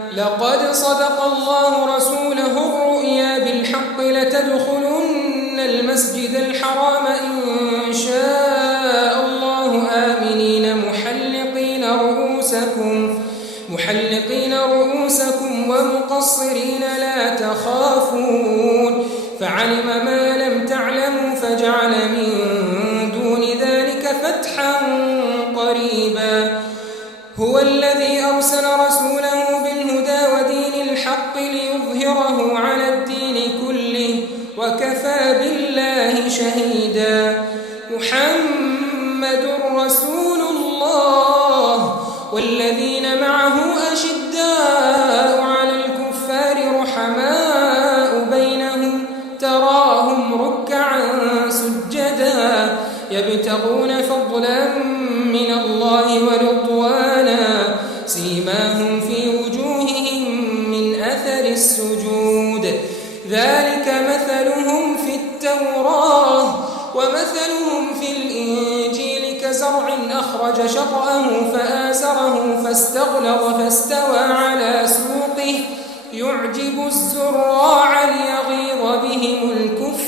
لقد صدق الله رسوله الرؤيا بالحق لتدخلن المسجد الحرام إن شاء الله آمنين محلقين رؤوسكم ومقصرين لا تخافون فعلم ما لم تعلموا فجعل من دون ذلك فتحا قريبا. هو الذي أرسل رسوله بالهدى ودين الحق ليظهره على الدين كله وكفى بالله شهيدا. محمد رسول الله والذين معه أشداء على الكفار رحماء بينهم تراهم ركعا سجدا يبتغون فضلا من الله ورضوانا سيماهم في وجوههم من أثر السجود ذلك مثلهم في التوراة ومثلهم في الإنجيل كزرع أخرج شطأه فآزره فاستغلظ فاستوى على سوقه يعجب الزراع ليغيظ بهم الكفار